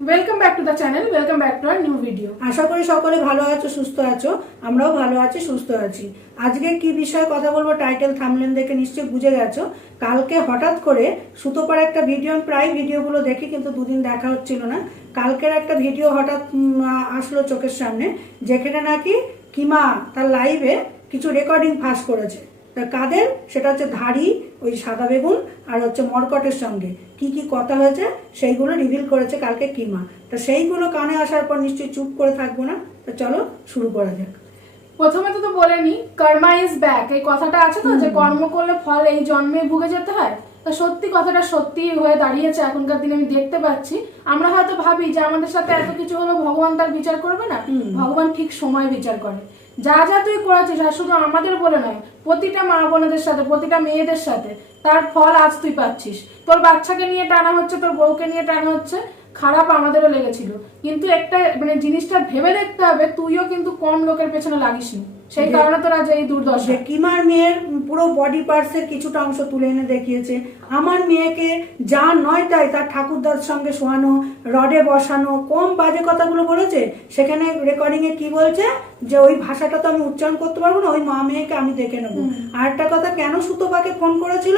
Welcome back to the channel, welcome back to our new video. আশা করি সকলে ভালো আছো, সুস্থ আছো। আমরাও ভালো আছি, সুস্থ আছি। আজকে কি বিষয়ে কথা বলবো টাইটেল থাম্বনেল দেখে নিশ্চয়ই বুঝে গেছো। কালকে হঠাৎ করে সুতোপার একটা ভিডিও, প্রায় ভিডিওগুলো দেখি কিন্তু দুদিন দেখা হচ্ছিল না। কালকের একটা ভিডিও হঠাৎ আসলো চোখের সামনে, যেখানে নাকি কিমা তার লাইভে কিছু রেকর্ডিং ফাঁস করেছে। তা কাদের সেটা হচ্ছে ধাড়ি, ওই সাদা বেগুন আর হচ্ছে মরকটের সঙ্গে কি কি কথা হয়েছে সেইগুলো রিভিল করেছে কালকে কিমা। তা সেইগুলো কানে আসার পর নিশ্চয়ই চুপ করে থাকবো না। তো চলো শুরু করা যাক। প্রথমে তো বলে নি, কর্মা ইজ ব্যাক, এই কথাটা আছে তো যে কর্ম করলে ফল এই জন্মে ভুগে যেতে হয়। তা সত্যি কথাটা সত্যি হয়ে দাঁড়িয়েছে এখনকার দিনে। আমি দেখতে পাচ্ছি, আমরা হয়তো ভাবি যে আমাদের সাথে এত কিছু হলো ভগবান তার বিচার করবে না। ভগবান ঠিক সময় বিচার করে। যা যা তুই করেছিস, আর শুধু আমাদের বলে নয়, প্রতিটা মা বোনেদের সাথে, প্রতিটা মেয়েদের সাথে তার ফল আজ তুই পাচ্ছিস। তোর বাচ্চাকে নিয়ে টানা হচ্ছে, তোর বউকে নিয়ে টানা হচ্ছে, খারাপ আমাদেরও লেগেছিল। কিন্তু একটা জিনিসটা ভেবে দেখতে হবে, তুইও কিন্তু কম লোকের পেছনে লাগিসনি, সেই কারণে তোর আজ এই দুর্দশা। কিমার মেয়ের পুরো বডি পার্টসের কিছুটা অংশ তুলে এনে দেখিয়েছে। আমার মেয়েকে যা নয় তাই তার ঠাকুরদার সঙ্গে শোয়ানো, রডে বসানো, কম বাজে কথাগুলো বলেছে। সেখানে রেকর্ডিং এ কি বলছে যে ওই ভাষাটা তো আমি উচ্চারণ করতে পারবো না, ওই মা মেয়েকে আমি দেখে নেবো। আর একটা কথা, কেন সুতোপাকে ফোন করেছিল?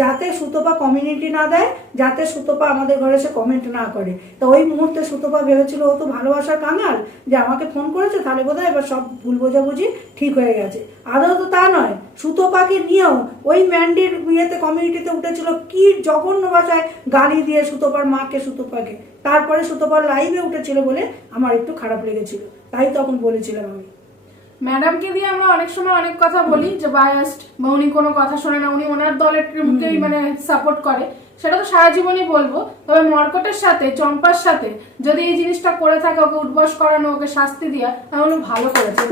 যাতে সুতোপা কমিউনিটি না দেয়, যাতে সুতোপা আমাদের ঘরে এসে কমেন্ট না করে। তো ওই মুহূর্তে সুতোপা ভেবেছিল ও তো ভালোবাসার কাঙাল, যে আমাকে ফোন করেছে, তাহলে বোধহয় এবার সব ভুল বোঝাবুঝি ঠিক হয়ে গেছে। আদৌ তো তা নয়। সুতোপাকে নিয়েও ওই ম্যান্ডির ইয়েতে কমিউনিটিতে উঠেছিল কি জঘন্য ভাষায় গালি দিয়ে সুতোপার মাকে, সুতোপাকে। তারপরে সুতোপার লাইভে উঠেছিল বলে আমার একটু খারাপ লেগেছিল, তাই তখন বলেছিলাম আমি। ম্যাডামকে দিয়ে আমরা অনেক সময় অনেক কথা বলি যে বায়াস্ট, বা উনি কোনো কথা শোনে না, উনি ওনার দলের কেই সাপোর্ট করে। সেটা তো সারা জীবনই বলবো। তবে মর্কটের সাথে, চম্পার সাথে যদি এই জিনিসটা করে থাকে, ওকে উঠবস করানো, ওকে শাস্তি দেওয়া, তাহলে ভালো করেছে।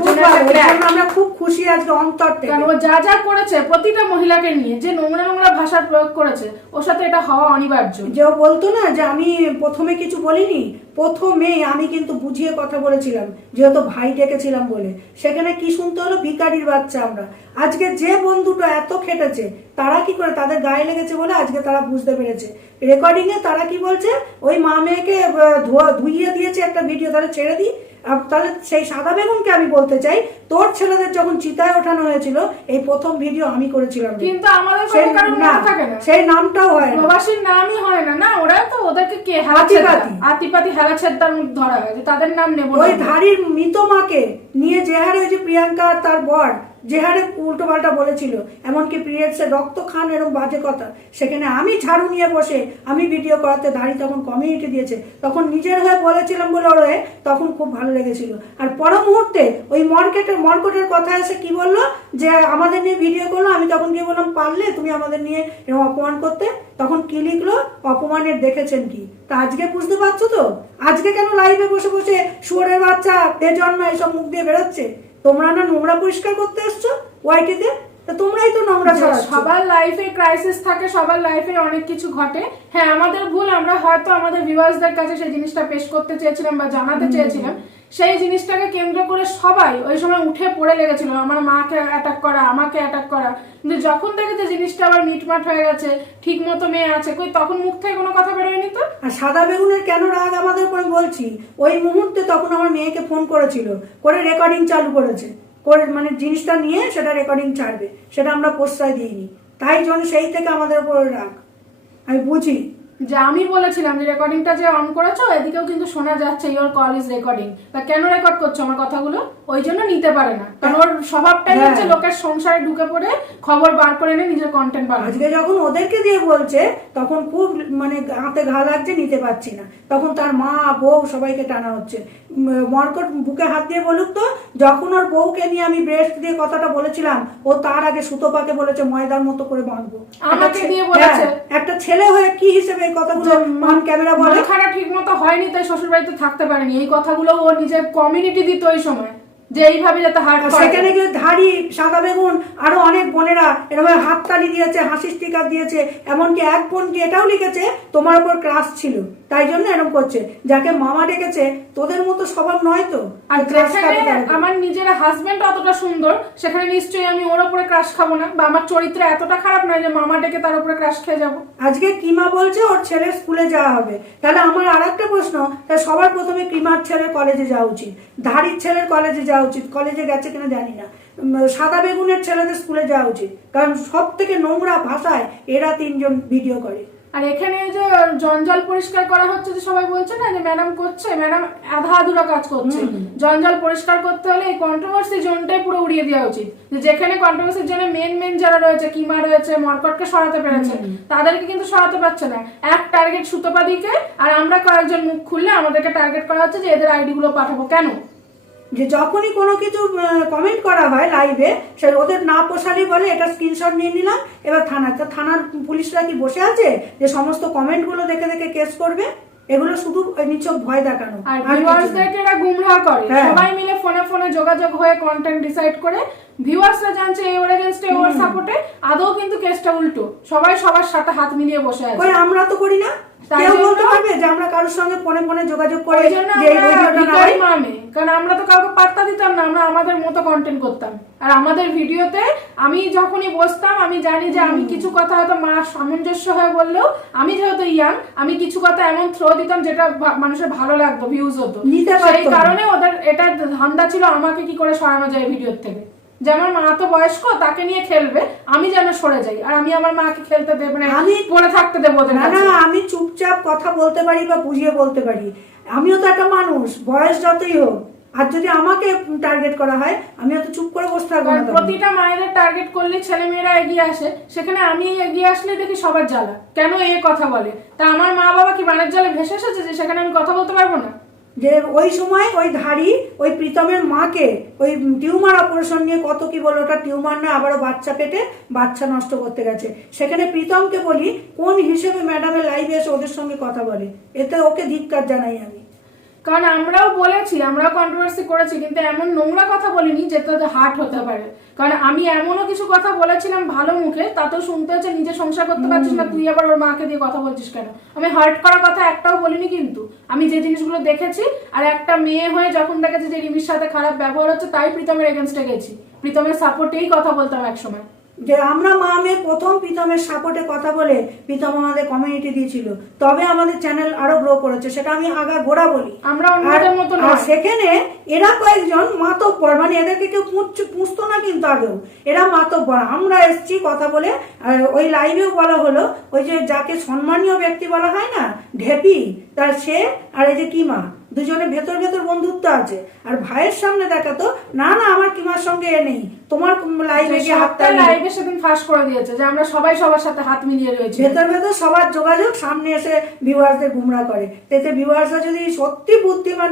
আমরা খুব খুশি আজকে অন্তর থেকে। কারণ ও যা যা করেছে প্রতিটা মহিলাকে নিয়ে, যে নোংরা নোংরা ভাষার প্রয়োগ করেছে, ওর সাথে এটা হওয়া অনিবার্য। যে ও বলতো না যে আমি প্রথমে কিছু বলিনি, প্রথমে আমি কিন্তু বুঝিয়ে কথা বলেছিলাম, যেহেতু ভাই ডেকেছিলাম বলে। সেখানে কি শুনতে হলো? ভিখারির বাচ্চা আমরা। আজকে যে বন্ধুটা এত খেটেছে, তারা কি করে, তাদের গায়ে লেগেছে বলে আজকে তারা বুঝতে পেরেছে। রেকর্ডিং এ তারা কি বলছে, ওই মা মেয়েকে ধুইয়ে দিয়েছে একটা ভিডিও, তাহলে ছেড়ে দিই। তাহলে সেই সাদা বেগুনকে আমি বলতে চাই, তোর ছেলেদের যখন চিতায় ওঠানো হয়েছিল, এই প্রথম ভিডিও আমি করেছিলাম, কিন্তু আমাদের থাকে না, সেই নামটাও হয় না, প্রবাসীর নামই হয় না। না, ওরা তো ওদেরকে কে আতিপাতি হেলা ছেদ্দার ধরা হয়েছে, তাদের নাম নেব। ওই ধাড়ির মৃত মাকে নিয়ে যে হারে ওই যে প্রিয়াঙ্কা আর তার বর যে হারে উল্টো পাল্টা বলেছিল, এমনকি পিরিয়ডসে রক্ত খান এরকম বাজে কথা, সেখানে আমি ঝাড়ু নিয়ে বসে আমি ভিডিও করাতে ধাড়ি তখন কমিউনিটি দিয়েছে, তখন নিজের হয়ে বলেছিলাম বলে ওর হয়ে, তখন খুব ভালো লেগেছিল। আর পর মুহূর্তে ওই মর্কটের কথা এসে কি বললো যে আমাদের নিয়ে ভিডিও করলো। আমি তখন গিয়ে বললাম, পারলে তুমি আমাদের নিয়ে এরকম অপমান করতে? তখন কি লিখলো, অপমানের দেখেছেন কি। তা আজকে বুঝতে পারছো তো, আজকে কেন লাইভে বসে বসে শুয়োরের বাচ্চা বেজন্ম এসব মুখ দিয়ে বেরোচ্ছে? তোমরা না নোংরা পরিষ্কার করতে এসছো ওয়াইটিতে, তা তোমরাই তো নোংরা ছড়াচ্ছ। সবার লাইফে ক্রাইসিস থাকে, সবার লাইফে অনেক কিছু ঘটে। হ্যাঁ, আমাদের ভুল, আমরা হয়তো আমাদের ভিউয়ার্সদের কাছে সেই জিনিসটা পেশ করতে চেয়েছিলাম বা জানাতে চেয়েছিলাম। সেই জিনিসটাকে কেন্দ্র করে সবাই ওই সময় উঠে পড়ে লেগেছিল, আমার মাকে অ্যাটাক করা, আমাকে অ্যাটাক করা। কিন্তু যখন দেখেছে জিনিসটা আবার মিটমাট হয়ে গেছে, ঠিক মতো মেয়ে আছে, কই তখন মুখ থেকে কোনো কথা বেরোয়নি তো। আর সাদা বেগুনের কেন রাগ আমাদের উপরে বলছি, ওই মুহূর্তে তখন আমার মেয়েকে ফোন করেছিল, করে রেকর্ডিং চালু করেছে, করে জিনিসটা নিয়ে সেটা রেকর্ডিং ছাড়বে, সেটা আমরা প্রশ্রয় দিইনি। তাই জন্য সেই থেকে আমাদের উপর রাগ। আমি বুঝি যে আমি বলেছিলাম যে রেকর্ডিংটা যে অন করেছো, এদিকেও কিন্তু শোনা যাচ্ছে ইওর কল ইজ রেকর্ডিং। তা কেন রেকর্ড করছো আমার কথাগুলো? ওই জন্য নিতে পারে না, কারণ ওর স্বভাবটাই হচ্ছে লোকের সংসারে ঢুকে পড়ে খবর বার করে এনে নিজের কন্টেন্ট বানানো। আজকে যখন ওদেরকে দিয়ে বলছে, তখন খুব হাতে ঘা লাগছে, নিতে পারছি না। তখন তার মা বউ সবাইকে টানা হচ্ছে। মর্কট বুকে হাত দিয়ে বলুক তো, যখন ওর বউকে নিয়ে আমি ব্রেস্ট দিয়ে কথাটা বলেছিলাম, ও তার আগে সুতোপাকে বলেছে ময়দার মতো করে বাঁধবো। আমাকে দিয়ে বলেছে, একটা ছেলে হয়ে কি হিসেবে এই কথাগুলো মান ক্যামেরা বলে? খানা ঠিক মতো হয়নি তাই শ্বশুর বাড়িতে থাকতে পারেনি, এই কথাগুলো ও নিজের কমিউনিটি দিত ওই সময়, যে এইভাবে যাতে হার্ট। সেখানে গিয়ে ধাড়ি, সাদা বেগুন আরো অনেক বোনেরা এরকম হাততালি দিয়েছে, হাসি স্টিকার দিয়েছে। এমনকি এক বোন কি এটাও লিখেছে, তোমার উপর ক্রাশ ছিল। তাই জন্য এরকম করছে। যাকে মামা ডেকেছে তোদের মতো স্বভাব নয় তো। আর ক্রাশ যেখানে খাবে তার উপর। আমার নিজের হাজবেন্ড অতটা সুন্দর, সেখানে নিশ্চয়ই আমি ওর উপরে ক্রাশ খাবো না, বা আমার চরিত্র এতটা খারাপ নয় যে মামা ডেকে তার উপরে ক্রাশ খেয়ে যাবো। আজকে কিমা বলছে ওর ছেলের স্কুলে যাওয়া হবে, তাহলে আমার আর একটা প্রশ্ন, তা সবার প্রথমে কিমার ছেলের কলেজে যাওয়া উচিত, ধারির ছেলের কলেজে যাওয়া উচিত, কলেজে গেছে কিনা জানি না, সাদা বেগুনের ছেলেদের স্কুলে যাওয়া উচিত, কারণ সব থেকে নোংরা ভাষায় এরা তিনজন ভিডিও করে। আর এখানে যে জঞ্জাল পরিষ্কার করা হচ্ছে, যে সবাই বলছে না যে ম্যাডাম করছে, ম্যাডাম আধা আধুরা কাজ করছে। জঞ্জাল পরিষ্কার করতে হলে এই কন্ট্রোভার্সি জোনটাই পুরো উড়িয়ে দেওয়া উচিত। যে যেখানে কন্ট্রোভার্সির জন্য মেন যারা রয়েছে, কিমা রয়েছে, মরকটকে সরাতে পেরেছে, তাদেরকে কিন্তু সরাতে পারছে না। এক টার্গেট সুতপাদিকে, আর আমরা কয়েকজন মুখ খুললে আমাদেরকে টার্গেট করা হচ্ছে যে এদের আইডি গুলো পাঠাবো। কেন? যে যখনই কোনো কিছু কমেন্ট করা হয় লাইভে, সে ওদের না পোষালি বলে এটা স্ক্রিনশট নিয়ে নিলাম, এবার থানার পুলিশরা কি বসে আছে যে সমস্ত কমেন্ট গুলো দেখে দেখে কেস করবে? এগুলো শুধু নিছক ভয় দেখানো। আর ভিউয়ার্সদেরকে এরা গুমরাহ করে, সবাই মিলে ফোনে যোগাযোগ হয়ে কন্টেন্ট ডিসাইড করে। ভিউয়ার্সরা জানছে এই ওর এগেইনস্টে ওর সাপোর্টে, আদৌ কিন্তু কেসটা উল্টো, সবাই সবার সাথে হাত মিলিয়ে বসে আছে। কই আমরা তো করি না, কেউ বলতে পারবে যে আমরা কারোর সঙ্গে ফোনে যোগাযোগ করে যে এই ভিডিওটা না হয়? কারণ আমরা তো কাউকে পাত্তা দিতাম না, আমরা আমাদের মতো কন্টেন্ট করতাম। আর আমাদের ভিডিওতে আমি যখনই বসতাম, আমি জানি যে আমি কিছু কথা হয়তো মা সামঞ্জস্য হয়ে বললেও, আমি যেহেতু ইয়াং, আমি কিছু কথা এমন থ্রো দিতাম যেটা মানুষের ভালো লাগতো, ভিউজ হতো। সেই কারণে ওদের এটা ধান্দা ছিল আমাকে কি করে সরানো যায় ভিডিওর থেকে। যে আমার মা তো বয়স্ক, তাকে নিয়ে খেলবে, আমি যেন সরে যাই, আর আমি আমার মাকে খেলতে দেব না, আমি পড়ে থাকতে দেবো না। আমি চুপচাপ কথা বলতে পারি বা বুঝিয়ে বলতে পারি, আমিও তো একটা মানুষ, বয়স যতই হোক। আর যদি আমাকে টার্গেট করা হয়, আমি তো চুপ করে বসতে পারবো না। প্রতিটা মায়েদের টার্গেট করলে ছেলে মেয়েরা এগিয়ে আসে, সেখানে আমি এগিয়ে আসলে দেখি সবার জ্বালা, কেন এ কথা বলে? তা আমার মা বাবা কি বানের জ্বালে ভেসে এসেছে যে সেখানে আমি কথা বলতে পারবো না? যে ওই সময় ওই ধারি ওই প্রীতমের মাকে ওই টিউমার অপারেশন নিয়ে কত কি বলো, ওটা টিউমার না, আবারও বাচ্চা পেটে বাচ্চা নষ্ট করতে গেছে। সেখানে প্রীতমকে বলি কোন হিসেবে ম্যাডামের লাইভে এসে ওদের সঙ্গে কথা বলে, এতে ওকে ধিক্কার জানাই আমি। কারণ আমরাও বলেছি, আমরাও কন্ট্রোভার্সি করেছি, কিন্তু এমন নোংরা কথা বলিনি যেটাতে হার্ট হতে পারে। কারণ আমি এমনও কিছু কথা বলেছিলাম ভালো মুখে, তাতেও শুনতে হচ্ছে নিজে সংসার করতে পারছিস না, তুই আবার ওর মাকে দিয়ে কথা বলছিস কেন? আমি হার্ট করা কথা একটাও বলিনি, কিন্তু আমি যে জিনিসগুলো দেখেছি, আর একটা মেয়ে হয়ে যখন দেখেছি যে রিমির সাথে খারাপ ব্যবহার হচ্ছে, তাই প্রীতমের এগেনস্টে গেছি, প্রীতমের সাপোর্টেই কথা বলতাম একসময়। যে আমরা মা মেয়ে প্রথম প্রীতমের সাপোর্টে কথা বলে প্রীতম আমাদের কমিউনিটি দিয়েছিল, তবে আমাদের চ্যানেল আরো গ্রো করেছে, সেটা আমি আগা গোড়া বলি। আমরা অন্যদের মতো না। সেখানে এরা কয়েকজন মাতব্বর, মানে এদেরকে কেউ পুষতো না, কিন্তু আগেও এরা মাতব্বর। আমরা এসছি কথা বলে, ওই লাইভেও বলা হলো, ওই যে যাকে সম্মানীয় ব্যক্তি বলা হয় না, ঢেপি, তার সে আর এই যে কিমা, দুজনে ভেতর বন্ধুত্ব আছে। আর ভাইয়ের সামনে দেখাতো না আমার কিমার সঙ্গে এ নেই, তোমার লাইভে গিয়ে লাইভে সেদিন ফাঁস করে দিয়েছে যে আমরা সবাই সবার সাথে হাত মিলিয়ে রয়েছি, ভেতর সবার যোগাযোগ, সামনে এসে ভিউয়ার্সদের গুমরা করে। এতে ভিউয়ার্সরা যদি সত্যি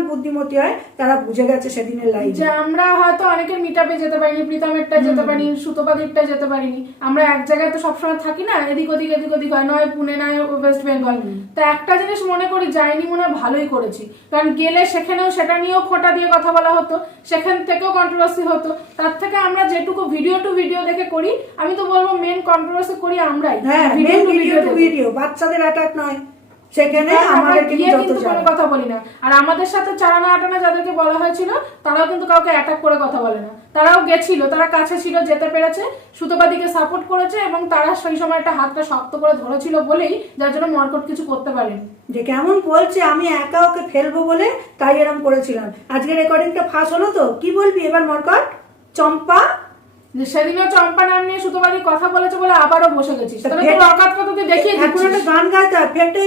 বুদ্ধিমতী হয়, তারা বুঝে গেছে সেদিনের লাইভ যে আমরা হয়তো অনেকের মিটআপে যেতে পারিনি, প্রীতমেরটা যেতে পারিনি, সুতপাদিরটা যেতে পারিনি। আমরা এক জায়গায় তো সবসময় থাকি না, এদিক ওদিক হয়, নয় পুনে নয় ওয়েস্ট বেঙ্গল। তা একটা জিনিস মনে করি, যাইনি মনে হয় ভালোই করেছি, কারণ গেলে সেখানেও সেটা নিয়েও খোঁটা দিয়ে কথা বলা হতো, সেখান থেকেও কন্ট্রোভার্সি হতো। তার থেকে আমরা যেটুকু ভিডিও টু ভিডিও দেখে করি, আমি তো বলবো মেন কন্ট্রোভার্সি করি আমরাই। ভিডিও বাচ্চাদের অ্যাটাক নয়, সেখানে আমাদের কিন্তু কোনো কথা বলি না। আর আমাদের সাথে চারানা আটানা যাদেরকে বলা হয়েছিল, তারাও কিন্তু কাউকে অ্যাটাক করে কথা বলে না, তারাও গেছিল, তারা কাছে ছিল, যেতে পেরেছে, সুতপাদিকে সাপোর্ট করেছে, এবং তারা সেই সময় একটা হাতটা শক্ত করে ধরেছিল বলেই, যার জন্য মরকট কিছু করতে পারেনি। যে কেমন বলছে আমি একা ওকে ফেলবো বলে তাই এরকম করেছিলাম। আজকে রেকর্ডিংটা ফাঁস হলো তো, কি বলবি এবার মরকট? চম্পা সেদিনও চম্পা নাম নিয়ে সুতপাদি কথা বলেছে বলে আবারও বসে গেছিস, তাহলে তোর অকাত কত তুই দেখিয়ে দিচ্ছিস। একটা গান গাইতে ফেটে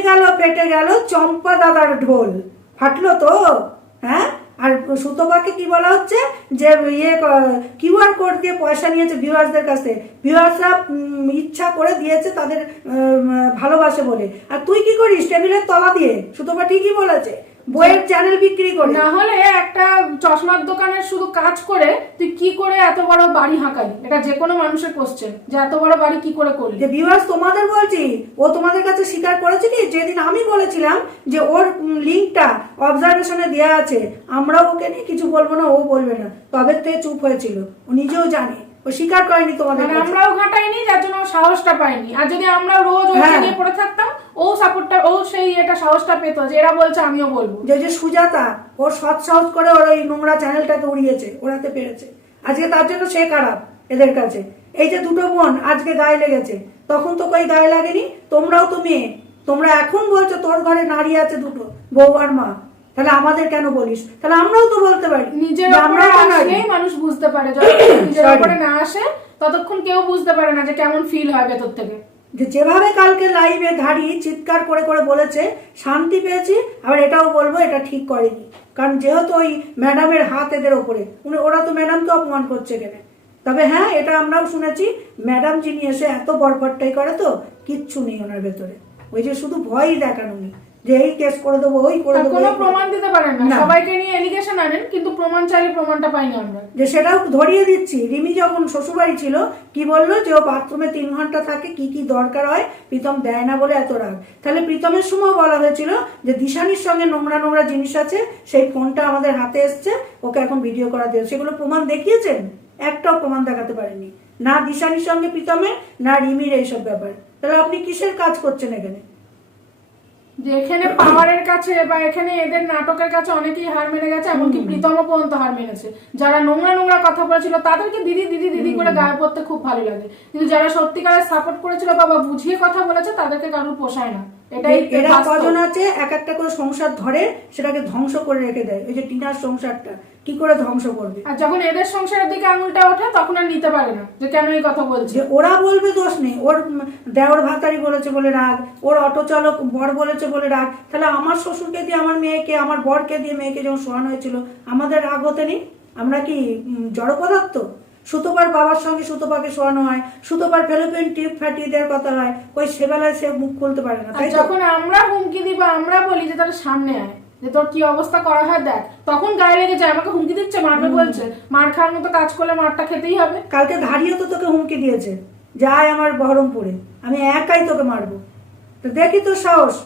গেল চম্পা দাদার ঢোল, ফাটলো তো। হ্যাঁ, আর সুতপাকে কি বলা হচ্ছে যে কিউআর কোড দিয়ে পয়সা নিয়েছে ভিউয়ার্সদের কাছ থেকে, ভিউয়ার্সরা ইচ্ছা করে দিয়েছে তাদের ভালোবাসে বলে। আর তুই কি করিস টেবিলের তলা দিয়ে? সুতপা ঠিকই বলেছে, বইয়ের চ্যানেল বিক্রি করে। না হলে একটা চশমার দোকানের শুধু কাজ করে তুই কি করে এত বড় বাড়ি হাঁকালি? এটা যে কোনো মানুষের কোশ্চেন, যে এত বড় বাড়ি কি করে করলি? যে ভিউয়ার্স তোমাদের বলছি, ও তোমাদের কাছে স্বীকার করেছে কি যেদিন আমি বলেছিলাম যে ওর লিঙ্কটা অবজারভেশনে দেওয়া আছে, আমরা ওকে নিয়ে কিছু বলবো না, ও বলবে না, তবে তে চুপ হয়েছিল, ও নিজেও জানে ও স্বীকার করেনি তোমাদের মানে কাছে। আমরাও ঘাটাইনি, যার জন্য ও সাহসটা পাইনি। আর যদি আমরা রোজ ওকে হ্যাঁ। নিয়ে পড়ে থাকতাম, ও সাপোর্টটা, ও সেই এটা সাহসটা পেতো যে এরা বলছে আমিও বলবো। যে সুজাতা ওর সৎ সাহস করে ওর ওই নোংরা চ্যানেলটাকে উড়াতে পেরেছে, আজকে তার জন্য সে খারাপ এদের কাছে। এই যে দুটো বোন আজকে গায়ে লেগেছে, তখন তো কই গায়ে লাগেনি। তোমরাও তো মেয়ে, তোমরা এখন বলছো তোর ঘরে নারী আছে দুটো, বউ আর মা, তাহলে আমাদের কেন বলিস? তাহলে আমরাও তো বলতে পারি নিজের যে উপরে আমরাও তো নারী। আসলেই মানুষ বুঝতে পারে, যতক্ষণ নিজের Sorry. উপরে না আসে ততক্ষণ কেউ বুঝতে পারে না যে কেমন ফিল হয় ভেতর থেকে। যে যেভাবে কালকে লাইভে ধাড়ি চিৎকার করে করে বলেছে শান্তি পেয়েছি, আবার এটাও বলবো এটা ঠিক করেনি, কারণ যেহেতু ওই ম্যাডামের হাত এদের ওপরে, ওরা তো ম্যাডামকে অপমান করছে কেন। তবে হ্যাঁ, এটা আমরাও শুনেছি ম্যাডাম যিনি এসে এত বরপট্টাই করে তো কিচ্ছু নেই ওনার ভেতরে, ওই যে শুধু ভয়ই দেখানো নেই যে এই কেস করে দেবো, ওই করে আর দেবো, কোনো এই করে প্রমাণ দেবো। দিতে পারেন না, না। সবাইকে নিয়ে এলিগেশন আনেন, কিন্তু প্রমাণ চাইলে প্রমাণটা পাই না আমরা। যে সেটাও ধরিয়ে দিচ্ছি। রিমি যখন শ্বশুরবাড়ি ছিল কি বললো, যে ও বাথরুমে 3 ঘন্টা থাকে, কি কি দরকার হয় প্রীতম দেয় না বলে এত রাগ। তাহলে প্রীতমের সময় বলা হয়েছিল যে দিশানির সঙ্গে নোংরা নোংরা জিনিস আছে, সেই ফোনটা আমাদের হাতে এসছে, ওকে এখন ভিডিও করা দিয়ে, সেগুলো প্রমাণ দেখিয়েছেন? একটাও প্রমাণ দেখাতে পারেনি, না দিশানির সঙ্গে প্রীতমের, না রিমির এইসব ব্যাপার। তাহলে আপনি কিসের কাজ করছেন এখানে? যে এখানে পাওয়ারের কাছে বা এখানে এদের নাটকের কাছে অনেকেই হার মেনে গেছে, এমনকি প্রীতমও পর্যন্ত হার মেনেছে। যারা নোংরা নোংরা কথা বলেছিল তাদেরকে দিদি দিদি দিদি করে গায়ে পড়তে খুব ভালো লাগে, কিন্তু যারা সত্যিকারের সাপোর্ট করেছিল বাবা বুঝিয়ে কথা বলেছে তাদেরকে কারোর পোষায় না। এটাই এরা বাস্তব। কজন আছে এক একটা করে সংসার ধরে সেটাকে ধ্বংস করে রেখে দেয়। ওই যে টিনার সংসারটা কি করে ধ্বংস করবে? আর যখন এদের সংসারের দিকে আঙুলটা ওঠে তখন আর নিতে পারে না যে কেন এই কথা বলছে। যে ওরা বলবে দোষ নেই, ওর দেওর ভাতারি বলেছে বলে রাগ, ওর অটো চালক বর বলেছে বলে রাগ, তাহলে আমার শ্বশুরকে দিয়ে আমার মেয়েকে, আমার বরকে দিয়ে মেয়েকে যখন শোয়ানো হয়েছিল আমাদের রাগ হতে নেই? আমরা কি জড় পদার্থ? সুতোপার বাবার সঙ্গে সুতোপাকে শোয়ানো হয়, সুতোপার ফেলোপিয়ান টিউব ফাটিয়ে দেওয়ার কথা হয়, ওই সেবেলায় সে মুখ খুলতে পারে না, আর তাই তো? যখন আমরা হুমকি দিই বা আমরা বলি যে তার সামনে আয়, যে তোর কি অবস্থা করা হয় দেখ, তখন গায়ে লেগে যায়, আমাকে হুমকি দিচ্ছে, মারবে বলছে, মার খাওয়ার মতো কাজ করলে মারটা খেতেই হবে। কালকে ধারিও তো তোকে হুমকি দিয়েছে, যাই আমার বহরমপুরে আমি একাই তোকে মারবো। তো দেখি তোর সাহস।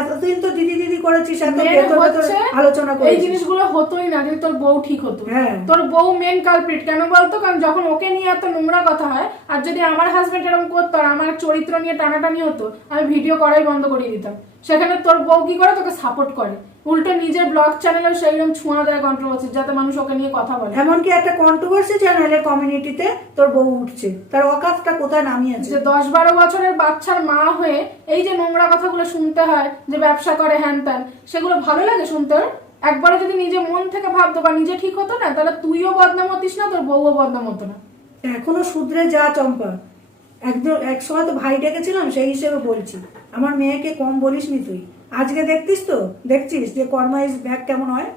এতদিন তো দিদি দিদি করেছিস, এত মেন ভেতর ভেতর হচ্ছে আলোচনা এই করেছিস। জিনিসগুলো হতোই না যদি তোর বউ ঠিক হতো। হ্যাঁ। তোর বউ মেন কালপ্রিট, কেন বলতো? কারণ যখন ওকে নিয়ে এত নোংরা কথা হয়, আর যদি আমার হাজবেন্ড এরকম করতো আর আমার চরিত্র নিয়ে টানাটানি হতো, আমি ভিডিও করাই বন্ধ করিয়ে দিতাম। সেখানে তোর বউ কি করে? তোকে সাপোর্ট করে, উল্টো নিজের ব্লগ চ্যানেলে সেইরকম ছোঁয়া দেয় কন্ট্রোভার্সি, যাতে মানুষ ওকে নিয়ে কথা বলে। এমনকি একটা কন্ট্রোভার্সি চ্যানেলে কমিউনিটিতে তোর বউ উঠছে, তার অকাতটা কোথায় নামিয়েছে? যে 10-12 বছরের বাচ্চার মা হয়ে এই যে নোংরা কথাগুলো শুনতে হয়, যে ব্যবসা করে হ্যান ত্যান, সেগুলো ভালো লাগে শুনতে? একবারে যদি নিজে মন থেকে ভাবতো বা নিজে ঠিক হতো না, তাহলে তুইও বদনাম হতিস না, তোর বউও বদনাম হতো না। এখনো শুধরে যা চম্পা। একদম এক সময় তো ভাই ডেকেছিলাম, সেই হিসেবে বলছি, আমার মেয়েকে কম বলিসনি তুই। আজকে দেখছিস যে কর্মা ইজ ব্যাক কেমন হয়।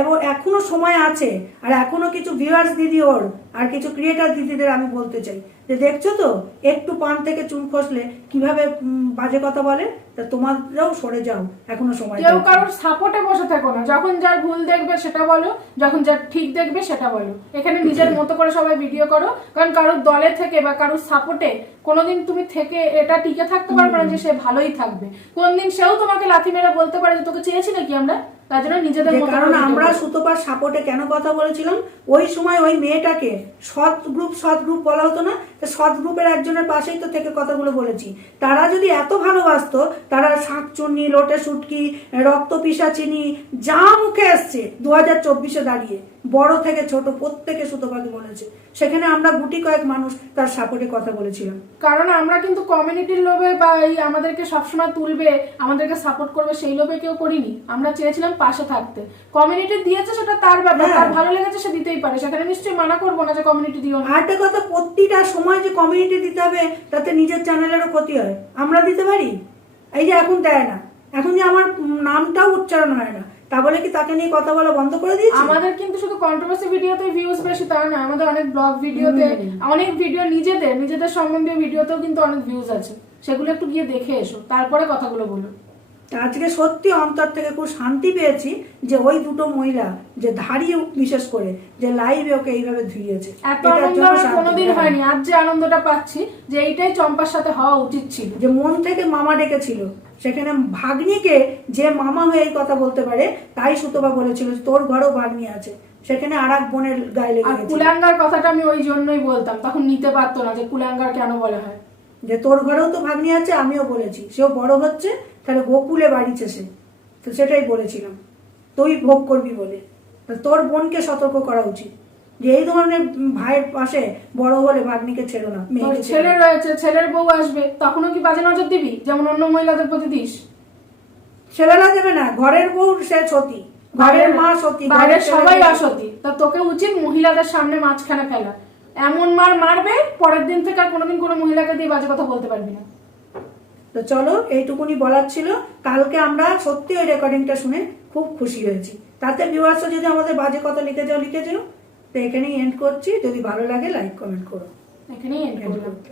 এবং এখনো সময় আছে, আর এখনো কিছু ভিউয়ার্স দিদি ওর আর কিছু ক্রিয়েটার দিদিদের আমি বলতে চাই যে দেখছো তো একটু পান থেকে চুন খসলে কিভাবে বাজে কথা বলে, তা তোমাদেরও সরে যাও, এখনো সময়। কেউ কারোর সাপোর্টে বসে থাকো না, যখন যার ভুল দেখবে সেটা বলো, যখন যার ঠিক দেখবে সেটা বলো। এখানে নিজের মতো করে সবাই ভিডিও করো, কারণ কারোর দলে থেকে বা কারোর সাপোর্টে কোনোদিন তুমি থেকে এটা টিকে থাকতে পারবে না যে সে ভালোই থাকবে। কোনদিন সেও তোমাকে লাথি মেরে বলতে পারে যে তোকে চেয়েছি নাকি আমরা, তার জন্য নিজেদের মতো। কারণ আমরা সুতোপার সাপোর্টে কেন কথা বলেছিলাম, ওই সময় ওই মেয়েটাকে সৎ গ্রুপ বলা হতো না, সৎ গ্রুপের একজনের পাশেই তো থেকে কথাগুলো বলেছি। তারা যদি এত ভালোবাসতো, তারা শাঁকচুন্নি, লোটে শুটকি, রক্ত পিসাচিনি যা মুখে আসছে 2024-এ দাঁড়িয়ে বড় থেকে ছোট প্রত্যেকে সুতোপাকে বলেছে, সেখানে আমরা গুটি কয়েক মানুষ তার সাপোর্টে কথা বলেছিলাম। কারণ আমরা কিন্তু কমিউনিটির লোভে বা এই আমাদেরকে সবসময় তুলবে, আমাদেরকে সাপোর্ট করবে সেই লোভে কেউ করিনি। আমরা চেয়েছিলাম পাশে থাকতে। কমিউনিটি দিয়েছে সেটা তার ব্যাপার, তার ভালো লেগেছে সে দিতেই পারে, সেখানে নিশ্চয়ই মানা করবো না যে কমিউনিটি দিও না। আরেকটা কথা, প্রতিটা সময় যে কমিউনিটি দিতে হবে তাতে নিজের চ্যানেলেরও ক্ষতি হয়। আমরা দিতে পারি, এই যে এখন দেয় না, এখন যে আমার নামটাও উচ্চারণ হয় না, তা বলে কি তাকে নিয়ে কথা বলা বন্ধ করে দিয়েছি? আমাদের কিন্তু শুধু কন্ট্রোভার্সি ভিডিওতে ভিউজ বেশি তা না, আমাদের অনেক ব্লগ ভিডিওতে, অনেক ভিডিও নিজেদের সম্বন্ধীয় ভিডিওতেও কিন্তু অনেক ভিউজ আছে, সেগুলো একটু গিয়ে দেখে এসো, তারপরে কথাগুলো বলো। আজকে সত্যি অন্তর থেকে খুব শান্তি পেয়েছি যে ওই দুটো মহিলা যে ধারিয়ে, বিশেষ করে যে লাইভে ওকে এইভাবে ধুইয়েছে, এত আনন্দ আমার কোনোদিন হয়নি। আজ যে আনন্দটা পাচ্ছি যে এইটাই চম্পার সাথে হওয়া উচিত ছিল, যে মন থেকে মামা ডেকেছিল, সেখানে ভাগ্নিকে যে মামা হয়ে এই কথা বলতে পারে, তাই সুতোবা বলেছিল তোর ঘরেও ভাগ্নি আছে, সেখানে আর এক বোনের গায়ে লেগে আর গেছে। কুলাঙ্গার কথাটা আমি ওই জন্যই বলতাম, তখন নিতে পারতো না যে কুলাঙ্গার কেন বলা হয়। যে তোর ঘরেও তো ভাগ্নি আছে, আমিও বলেছি সেও বড় হচ্ছে, তাহলে গোকুলে বাড়িছে সে, তো সেটাই বলেছিলাম তুই ভোগ করবি বলে। তা তোর বোনকে সতর্ক করা উচিত যে এই ধরনের ভাইয়ের পাশে বড় হলে ভাগ্নিকে ছেড়ো না, তোর মেয়েকে ছেড়ো ছেলে না। রয়েছে, ছেলের বউ আসবে, তখনও কি বাজে নজর দিবি যেমন অন্য মহিলাদের প্রতি দিস? ছেলেরা দেবে না, ঘরের বউ সে সতী, ঘরের মা সতী, বাইরের ঘরের ছেলে সবাই সতী। অসতী, তা তোকে উচিত মহিলাদের সামনে মাঝখানে ফেলা। এমন মার মারবে পরের দিন থেকে আর কোনোদিন কোনো মহিলাকে দিয়ে বাজে কথা বলতে পারবি না। তো চলো, এইটুকুনি বলার ছিল। কালকে আমরা সত্যি ওই রেকর্ডিংটা শুনে খুব খুশি হয়েছি। তাতে ভিউয়ার্সও যদি আমাদের বাজে কথা লিখে যাও। তো এখানেই এন্ড করছি। যদি ভালো লাগে লাইক কমেন্ট করো। এখানেই এন্ড এন্ড করলাম। করতে